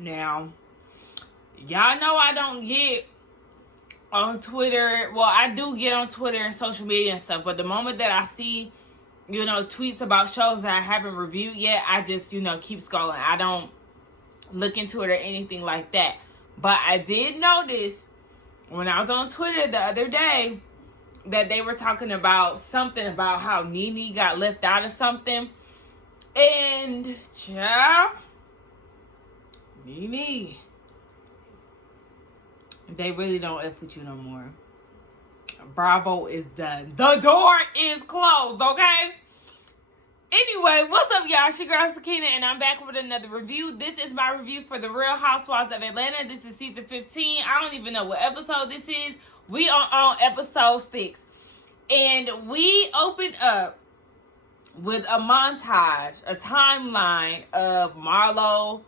Now, y'all know I don't get on Twitter. Well, I do get on Twitter and social media and stuff, but the moment that I see, tweets about shows that I haven't reviewed yet, I just, keep scrolling. I don't look into it or anything like that. But I did notice when I was on Twitter the other day that they were talking about something about how Nene got left out of something. And, child, Nene, they really don't F with you no more. Bravo is done. The door is closed, okay? Anyway, what's up, y'all? It's your girl, Sakina, and I'm back with another review. This is my review for The Real Housewives of Atlanta. This is season 15. I don't even know what episode this is. We are on episode 6. And we opened up with a montage, a timeline of Marlo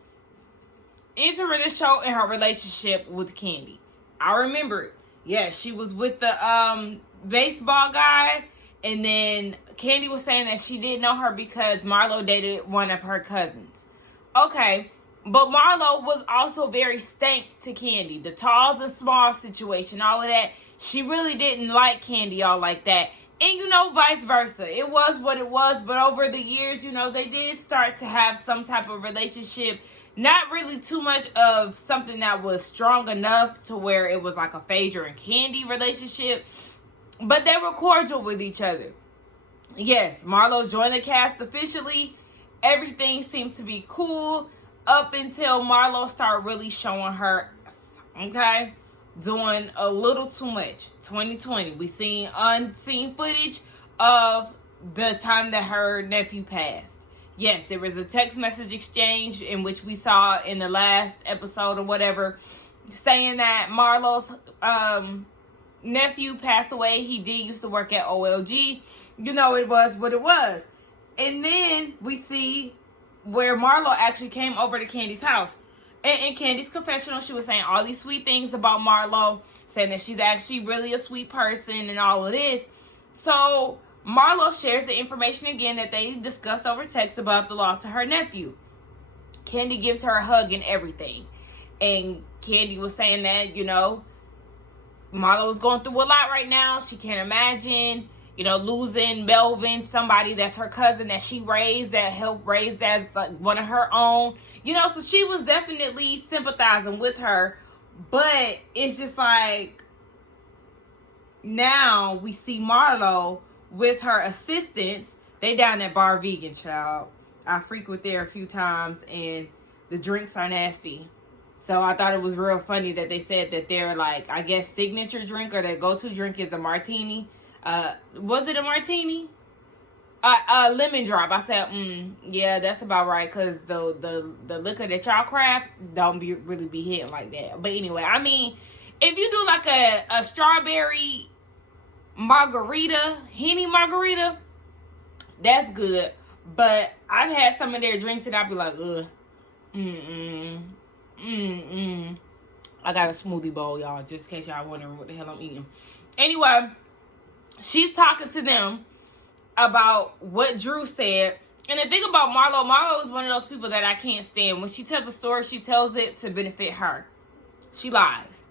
entering the show in her relationship with Kandi. I remember it. Yes, she was with the baseball guy, and then Kandi was saying that she didn't know her because Marlo dated one of her cousins. Okay, but Marlo was also very stank to Kandi. The talls and smalls situation, all of that. She really didn't like Kandi all like that. And, vice versa. It was what it was, but over the years, they did start to have some type of relationship. Not really too much of something that was strong enough to where it was like a Phaedra and Kandi relationship. But they were cordial with each other. Yes, Marlo joined the cast officially. Everything seemed to be cool up until Marlo started really showing her, okay, doing a little too much. 2020, we seen unseen footage of the time that her nephew passed. Yes, there was a text message exchange in which we saw in the last episode or whatever, saying that Marlo's nephew passed away. He did used to work at OLG. It was what it was. And then we see where Marlo actually came over to Kandi's house. And in Kandi's confessional, she was saying all these sweet things about Marlo, saying that she's actually really a sweet person and all of this. So Marlo shares the information again that they discussed over text about the loss of her nephew. Kandi gives her a hug and everything. And Kandi was saying that, Marlo is going through a lot right now. She can't imagine, losing Melvin, somebody that's her cousin that she raised, that helped raise as like one of her own. So she was definitely sympathizing with her. But it's just like, now we see Marlo with her assistants. They down at Bar Vegan, child. I frequent there a few times, and the drinks are nasty. So I thought it was real funny that they said that their, I guess, signature drink or their go-to drink is a martini. Was it a martini? Lemon drop. I said, yeah, that's about right, because the liquor that y'all craft don't really be hitting like that. But anyway, I mean, if you do like a strawberry margarita, Henny margarita, that's good. But I've had some of their drinks and I'd be like, ugh, I got a smoothie bowl, y'all, just in case y'all wondering what the hell I'm eating. Anyway, she's talking to them about what Drew said. And the thing about Marlo is one of those people that I can't stand. When she tells a story, she tells it to benefit her. She lies.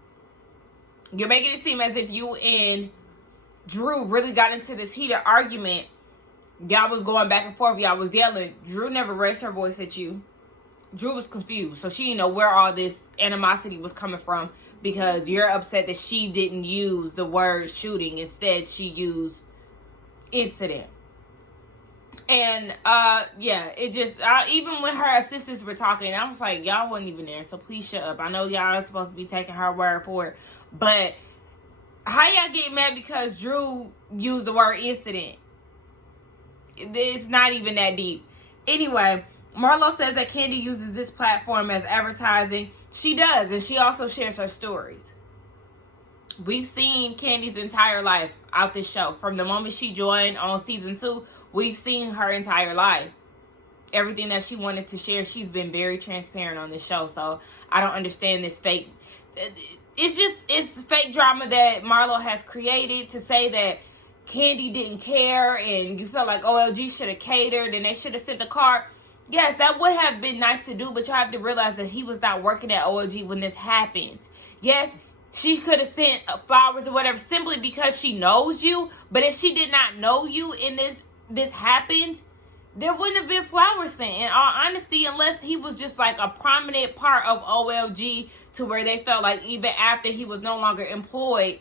You're making it seem as if you and Drew really got into this heated argument. Y'all was going back and forth. Y'all was yelling. Drew never raised her voice at you. Drew was confused. So she didn't know where all this animosity was coming from, because you're upset that she didn't use the word shooting. Instead, she used incident. And, it just, even when her assistants were talking, I was like, y'all wasn't even there, so please shut up. I know y'all are supposed to be taking her word for it, but how y'all get mad because Drew used the word incident? It's not even that deep. Anyway, Marlo says that Kandi uses this platform as advertising. She does, and she also shares her stories. We've seen Kandi's entire life out this show. From the moment she joined on season 2, we've seen her entire life. Everything that she wanted to share, she's been very transparent on this show. So I don't understand this fake. It's fake drama that Marlo has created to say that Kandi didn't care and you felt like OLG should have catered and they should have sent the card. yes, that would have been nice to do, but you have to realize that he was not working at OLG when this happened. Yes, she could have sent flowers or whatever simply because she knows you, but if she did not know you and this happened, there wouldn't have been flowers sent. In all honesty, unless he was just like a prominent part of OLG to where they felt like even after he was no longer employed,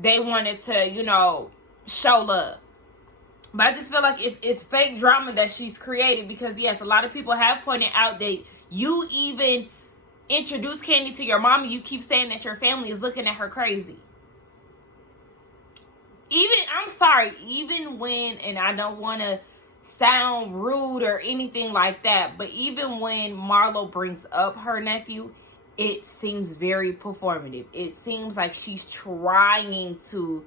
they wanted to, you know, show love. But I just feel like it's fake drama that she's created because, yes, a lot of people have pointed out that you even introduced Kandi to your mom and you keep saying that your family is looking at her crazy. I'm sorry, even when, and I don't want to sound rude or anything like that, but even when Marlo brings up her nephew, it seems very performative. It seems like she's trying to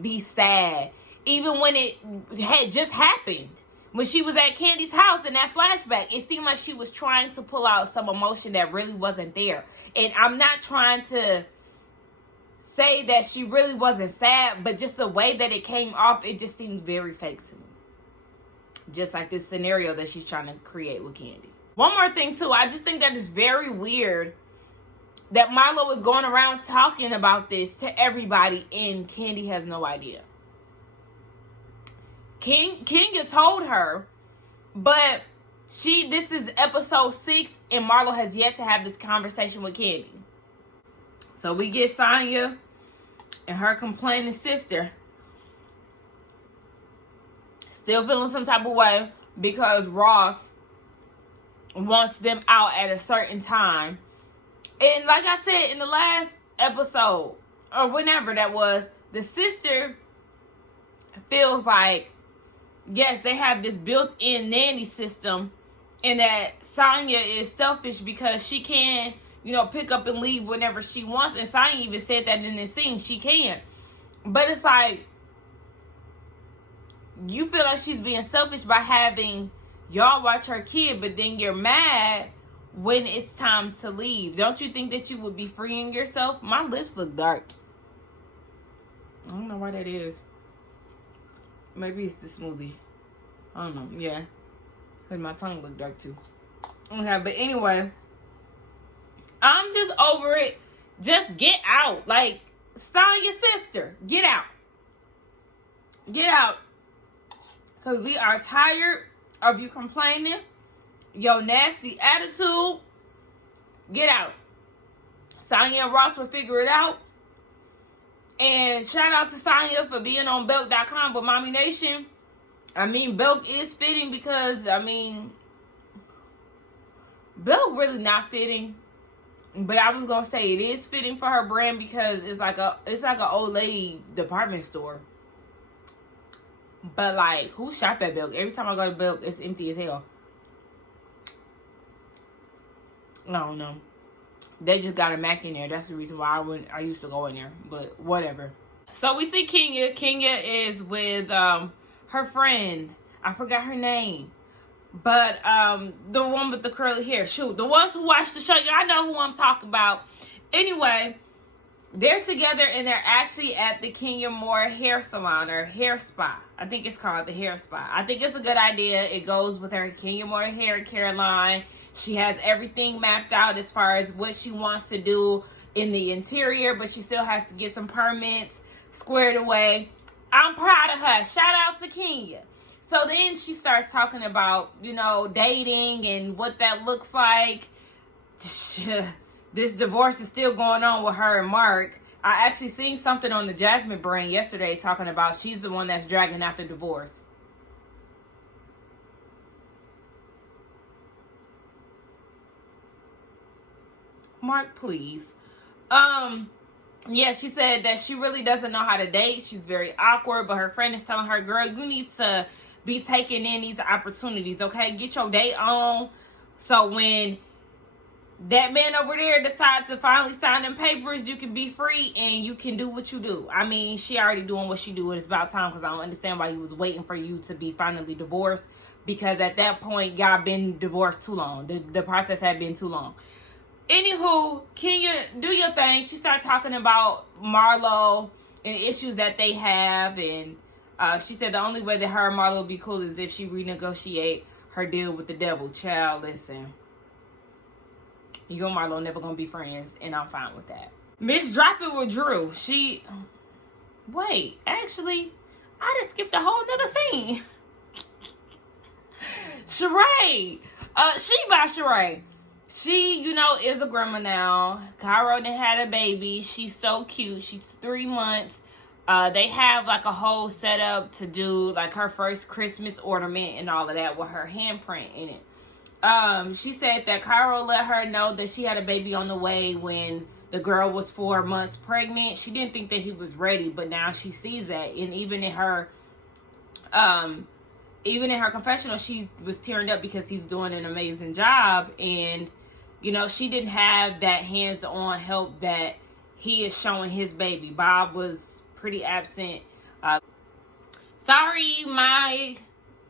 be sad. Even when it had just happened, when she was at Kandi's house in that flashback, it seemed like she was trying to pull out some emotion that really wasn't there. And I'm not trying to say that she really wasn't sad, but just the way that it came off, it just seemed very fake to me. Just like this scenario that she's trying to create with Kandi. One more thing too, I just think that it's very weird that Marlo is going around talking about this to everybody and Kandi has no idea. Kenya told her, but this is episode 6 and Marlo has yet to have this conversation with Kandi. So we get Sanya and her complaining sister still feeling some type of way because Ross wants them out at a certain time. And like I said in the last episode, or whenever that was, the sister feels like, yes, they have this built-in nanny system and that Sanya is selfish because she can, you know, pick up and leave whenever she wants. And Sanya even said that in the scene, she can. But it's like, you feel like she's being selfish by having y'all watch her kid, but then you're mad when it's time to leave. Don't you think that you would be freeing yourself? My lips look dark. I don't know why that is. Maybe it's the smoothie. I don't know. Yeah. Because my tongue look dark too. Okay, but anyway. I'm just over it. Just get out. Like, sign your sister. Get out. Get out. Because we are tired of you complaining. Your nasty attitude. Get out. Sanya and Ross will figure it out. And shout out to Sanya for being on Belk.com with Mommy Nation. I mean, Belk is fitting because, I mean, Belk really not fitting. But I was going to say it is fitting for her brand because it's like an old lady department store. But, like, who shop at Belk? Every time I go to Belk, it's empty as hell. I don't know. They just got a Mac in there. That's the reason why I used to go in there. But whatever. So we see Kenya. Kenya is with her friend. I forgot her name. But the one with the curly hair. Shoot, the ones who watch the show, y'all know who I'm talking about. Anyway, they're together and they're actually at the Kenya Moore hair salon or hair spa. I think it's called the hair spa. I think it's a good idea. It goes with her Kenya Moore hair care line. She has everything mapped out as far as what she wants to do in the interior, but she still has to get some permits squared away. I'm proud of her. Shout out to Kenya. So then she starts talking about, you know, dating and what that looks like. This divorce is still going on with her and Mark. I actually seen something on the Jasmine brand yesterday talking about she's the one that's dragging out the divorce. Mark, please. Yeah, she said that she really doesn't know how to date. She's very awkward, but her friend is telling her, girl, you need to be taking in these opportunities, okay? Get your date on. So when that man over there decides to finally sign them papers, you can be free and you can do what you do. I mean, she already doing what she do. It's about time because I don't understand why he was waiting for you to be finally divorced, because at that point, y'all been divorced too long. The process had been too long. Anywho, Kenya, do your thing. She started talking about Marlo and issues that they have. And she said the only way that her and Marlo will be cool is if she renegotiate her deal with the devil. Child, listen. You and Marlo never gonna be friends, and I'm fine with that. Miss Drop It with Drew. Wait, actually, I just skipped a whole nother scene. Sheree. She by Sheree. She, is a grandma now. Cairo done had a baby. She's so cute. She's 3 months. They have like a whole setup to do like her first Christmas ornament and all of that with her handprint in it. She said that Cairo let her know that she had a baby on the way when the girl was 4 months pregnant. She didn't think that he was ready, but now she sees that. And even in her confessional, she was tearing up because he's doing an amazing job. And, she didn't have that hands-on help that he is showing his baby. Bob was pretty absent. Sorry, my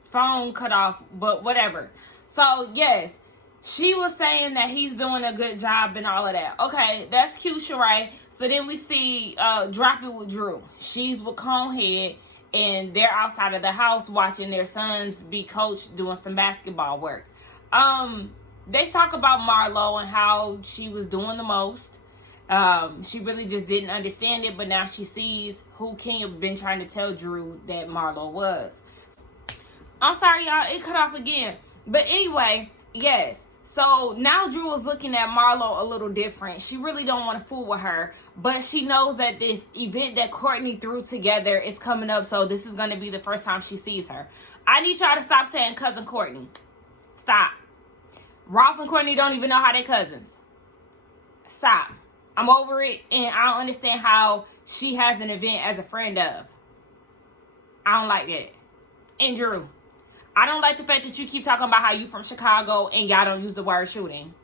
phone cut off, but whatever. So, yes, she was saying that he's doing a good job and all of that. Okay, that's cute, Sheree. So then we see Drop It with Drew. She's with Conehead, and they're outside of the house watching their sons be coached doing some basketball work. They talk about Marlo and how she was doing the most. She really just didn't understand it, but now she sees who Kenya been trying to tell Drew that Marlo was. I'm sorry, y'all. It cut off again. But anyway, yes. So now Drew is looking at Marlo a little different. She really don't want to fool with her, but she knows that this event that Courtney threw together is coming up, so this is going to be the first time she sees her. I need y'all to stop saying cousin Courtney. Stop. Ralph and Courtney don't even know how they're cousins. Stop. I'm over it, and I don't understand how she has an event as a friend of. I don't like that. And Drew, I don't like the fact that you keep talking about how you from Chicago and y'all don't use the word shooting.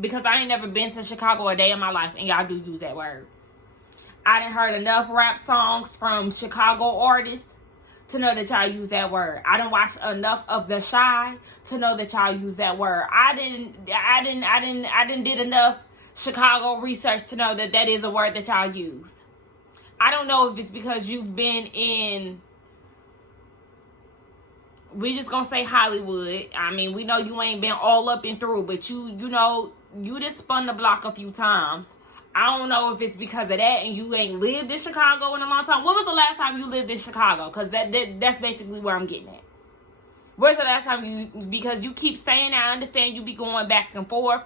Because I ain't never been to Chicago a day in my life and y'all do use that word. I done heard enough rap songs from Chicago artists to know that y'all use that word. I done watched enough of The Shy to know that y'all use that word. I didn't did enough Chicago research to know that that is a word that y'all use. I don't know if it's because you've been in, we just gonna say Hollywood. I mean, we know you ain't been all up and through, but you just spun the block a few times. I don't know if it's because of that and you ain't lived in Chicago in a long time. When was the last time you lived in Chicago? Because that's basically where I'm getting at. Where's the last time because you keep saying, I understand you be going back and forth,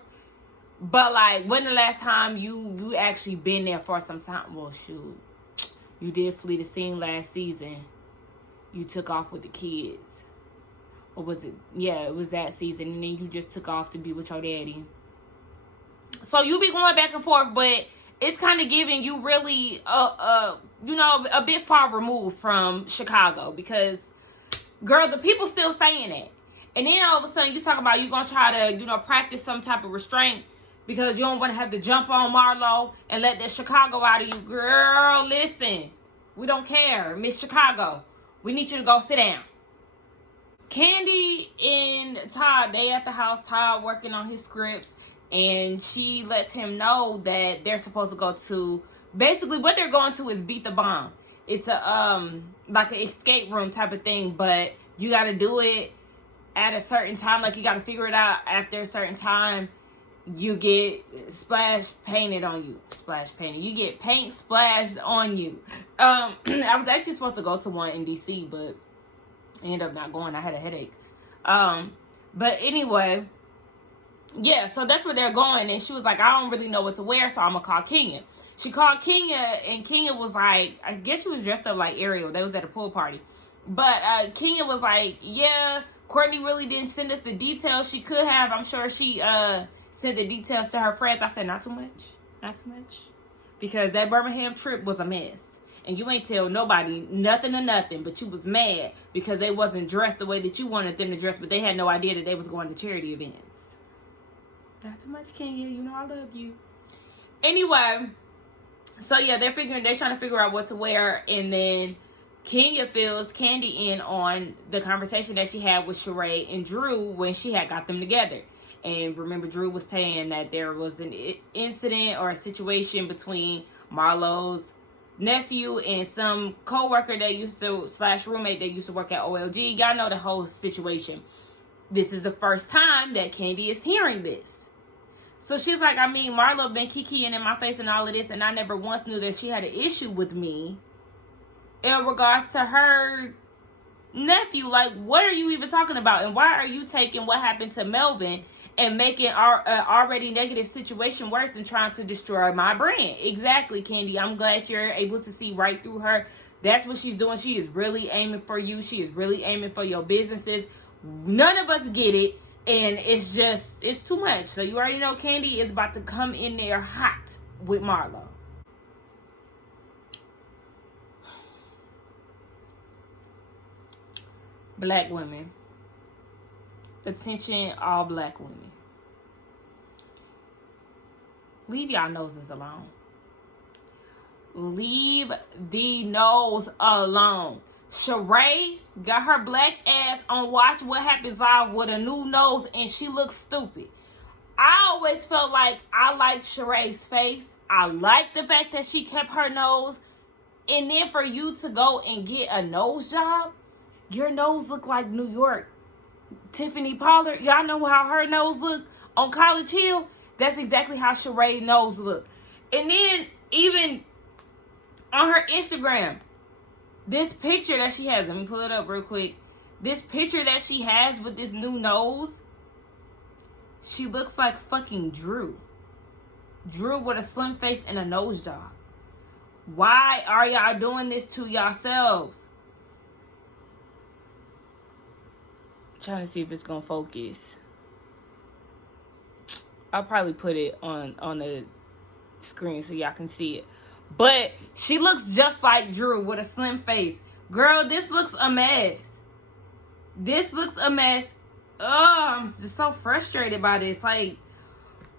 but like, when the last time you actually been there for some time? Well, shoot, you did flee the scene last season. You took off with the kids. Or was it? Yeah, it was that season. And then you just took off to be with your daddy. So you be going back and forth, but it's kind of giving you really, a bit far removed from Chicago. Because, girl, the people still saying that. And then all of a sudden you talk about you going to try to, practice some type of restraint because you don't want to have to jump on Marlo and let that Chicago out of you. Girl, listen. We don't care. Miss Chicago. We need you to go sit down. Kandi and Todd, they at the house. Todd working on his scripts. And she lets him know that they're supposed to go to, basically what they're going to is Beat the Bomb. It's a, like an escape room type of thing, but you got to do it at a certain time. Like, you got to figure it out after a certain time. You get splash painted on you. Splash painted. You get paint splashed on you. I was actually supposed to go to one in DC, but I ended up not going. I had a headache. But anyway, yeah, so that's where they're going. And she was like, I don't really know what to wear, so I'm going to call Kenya. She called Kenya, and Kenya was like, I guess she was dressed up like Ariel. They was at a pool party. But Kenya was like, yeah, Courtney really didn't send us the details. She could have. I'm sure she sent the details to her friends. I said, not too much. Not too much. Because that Birmingham trip was a mess. And you ain't tell nobody nothing or nothing, but you was mad because they wasn't dressed the way that you wanted them to dress, but they had no idea that they was going to charity events. Not too much, Kenya. You know I love you. Anyway, so yeah, they're trying to figure out what to wear, and then Kenya fills Kandi in on the conversation that she had with Sheree and Drew when she had got them together. And remember, Drew was saying that there was an incident or a situation between Marlo's nephew and some co-worker that used to / roommate that used to work at OLG. Y'all know the whole situation. This is the first time that Kandi is hearing this. So she's like, I mean, Marlo been kikiing in my face and all of this, and I never once knew that she had an issue with me in regards to her nephew. Like, what are you even talking about? And why are you taking what happened to Melvin and making our already negative situation worse and trying to destroy my brand? Exactly, Kandi. I'm glad you're able to see right through her. That's what she's doing. She is really aiming for you. She is really aiming for your businesses. None of us get it. And it's just, it's too much. So you already know Kandi is about to come in there hot with Marlo. Black women. Attention, all black women. Leave y'all noses alone. Leave the nose alone. Sheree got her black ass on Watch What Happens Live with a new nose, and she looks stupid. I always felt like I liked Sheree's face. I liked the fact that she kept her nose. And then for you to go and get a nose job, your nose look like New York. Tiffany Pollard, y'all know how her nose looked on College Hill? That's exactly how Sheree's nose looked. And then even on her Instagram, this picture that she has, let me pull it up real quick. This picture that she has with this new nose, she looks like fucking Drew. Drew with a slim face and a nose job. Why are y'all doing this to yourselves? I'm trying to see if it's gonna focus. I'll probably put it on the screen so y'all can see it. But she looks just like Drew with a slim face. Girl, this looks a mess. This looks a mess. Oh, I'm just so frustrated by this. Like,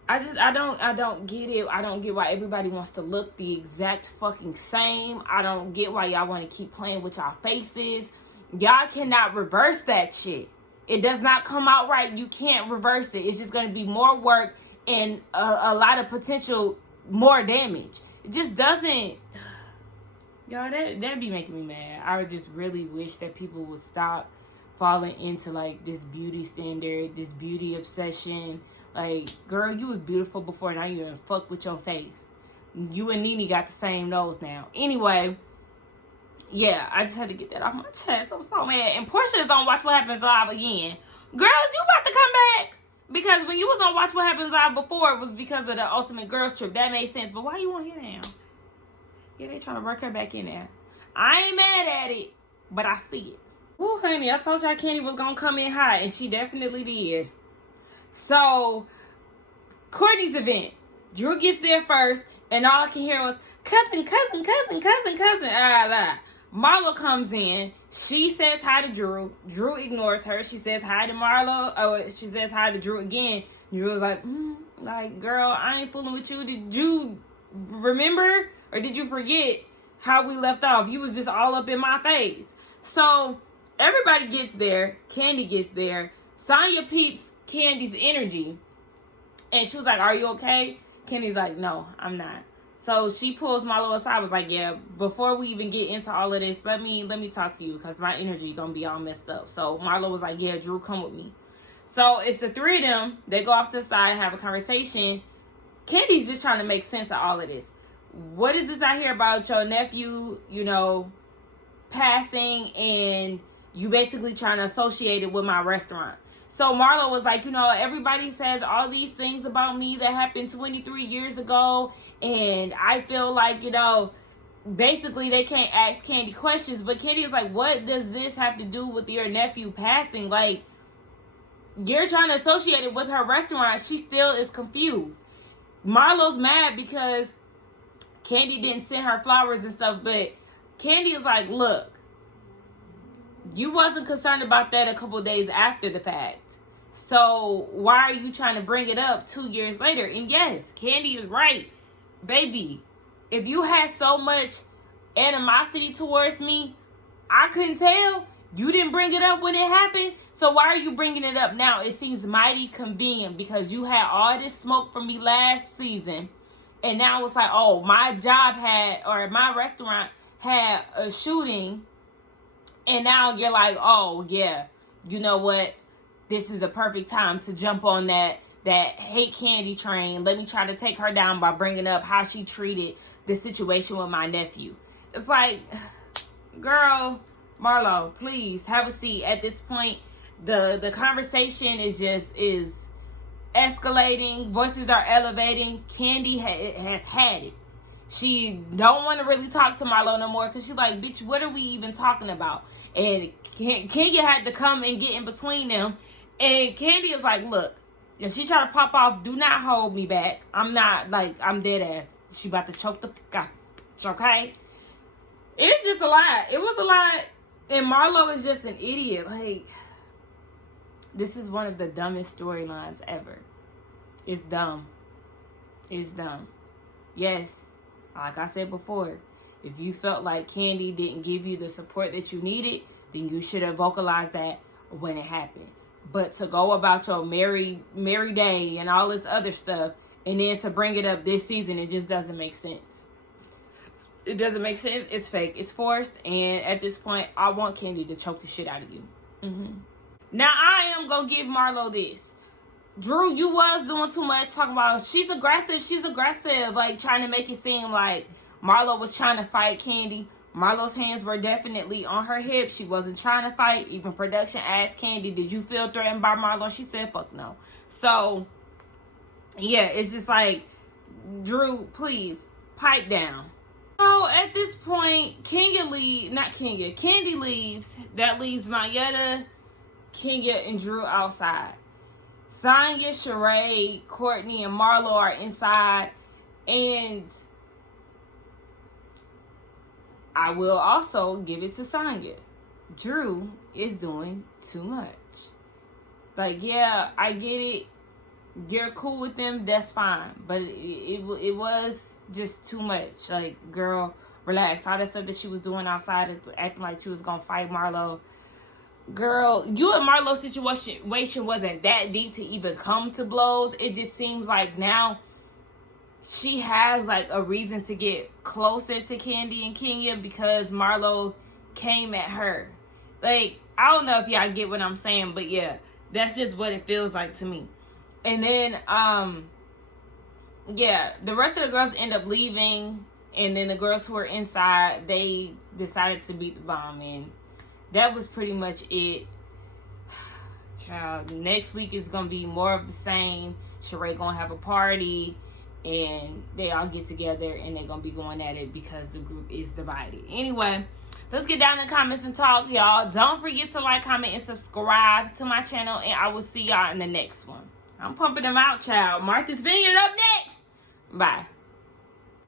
I don't get it. I don't get why everybody wants to look the exact fucking same. I don't get why y'all want to keep playing with y'all faces. Y'all cannot reverse that shit. It does not come out right. You can't reverse it. It's just going to be more work and a lot of potential more damage. It just doesn't. Y'all, that'd be making me mad. I would just really wish that people would stop falling into like this beauty standard, this beauty obsession. Like, girl, you was beautiful before, now you even fuck with your face. You and Nene got the same nose now. Anyway, yeah, I just had to get that off my chest. I'm so mad. And Portia is on Watch What Happens Live again. Girls, you about to come back? Because when you was on Watch What Happens Live before, it was because of the Ultimate Girls Trip. That made sense. But why you on here now? Yeah, they trying to work her back in there. I ain't mad at it, but I see it. Ooh, honey, I told y'all Kandi was going to come in hot, and she definitely did. So, Courtney's event. Drew gets there first, and all I can hear was, cousin. Marlo comes in. She says hi to Drew. Drew ignores her. She says hi to Marlo. Oh, she says hi to Drew again. Drew was like, girl, I ain't fooling with you. Did you remember or did you forget how we left off? You was just all up in my face. So everybody gets there. Kandi gets there. Sanya peeps Kandi's energy. And she was like, are you okay? Kandi's like, no, I'm not. So she pulls Marlo aside, was like, yeah, before we even get into all of this, let me talk to you because my energy is going to be all messed up. So Marlo was like, yeah, Drew, come with me. So it's the three of them. They go off to the side and have a conversation. Kandi's just trying to make sense of all of this. What is this I hear about your nephew, passing, and you basically trying to associate it with my restaurant? So Marlo was like, everybody says all these things about me that happened 23 years ago. And I feel like, basically they can't ask Kandi questions. But Kandi is like, what does this have to do with your nephew passing? Like, you're trying to associate it with her restaurant. She still is confused. Marlo's mad because Kandi didn't send her flowers and stuff. But Kandi is like, look, you wasn't concerned about that a couple days after the fact. So why are you trying to bring it up 2 years later? And yes, Kandi is right. Baby, if you had so much animosity towards me, I couldn't tell. You didn't bring it up when it happened. So why are you bringing it up now? It seems mighty convenient because you had all this smoke from me last season. And now it's like, oh, my job had, or my restaurant had a shooting. And now you're like, oh, yeah, you know what? This is the perfect time to jump on that hate Kandi train. Let me try to take her down by bringing up how she treated the situation with my nephew. It's like, girl, Marlo, please have a seat. At this point, the conversation is escalating. Voices are elevating. Kandi has had it. She don't want to really talk to Marlo no more because she's like, bitch, what are we even talking about? And Kenya had to come and get in between them. And Kandi is like, look, if she try to pop off, do not hold me back. I'm not, like, I'm dead ass. She about to choke the fuck out. Okay? It's just a lot. It was a lot. And Marlo is just an idiot. Like, this is one of the dumbest storylines ever. It's dumb. It's dumb. Yes. Like I said before, if you felt like Kandi didn't give you the support that you needed, then you should have vocalized that when it happened. But to go about your merry day and all this other stuff, and then to bring it up this season, it just doesn't make sense. It doesn't make sense. It's fake. It's forced. And at this point, I want Kandi to choke the shit out of you. Now, I am going to give Marlo this. Drew, you was doing too much talking about she's aggressive, like trying to make it seem like Marlo was trying to fight Kandi. Marlo's hands were definitely on her hips. She wasn't trying to fight. Even production asked Kandi, did you feel threatened by Marlo? She said, fuck no. So, yeah, it's just like, Drew, please, pipe down. So, at this point, Kandi leaves. That leaves Mayetta, Kenya, and Drew outside. Sanya, Sheree, Courtney, and Marlo are inside. And I will also give it to Sanya. Drew is doing too much. Like, yeah, I get it. You're cool with them, that's fine. But it was just too much. Like, girl, relax. All that stuff that she was doing outside, acting like she was going to fight Marlo. Girl, you and Marlo's situation wasn't that deep to even come to blows. It just seems like now she has like a reason to get closer to Kandi and Kenya because Marlo came at her. Like, I don't know if y'all get what I'm saying, but yeah, that's just what it feels like to me. And then, yeah, the rest of the girls end up leaving, and then the girls who were inside, they decided to beat the bomb in. That was pretty much it. Child, next week is going to be more of the same. Sheree going to have a party. And they all get together. And they're going to be going at it because the group is divided. Anyway, let's get down in the comments and talk, y'all. Don't forget to like, comment, and subscribe to my channel. And I will see y'all in the next one. I'm pumping them out, child. Martha's Vineyard up next. Bye.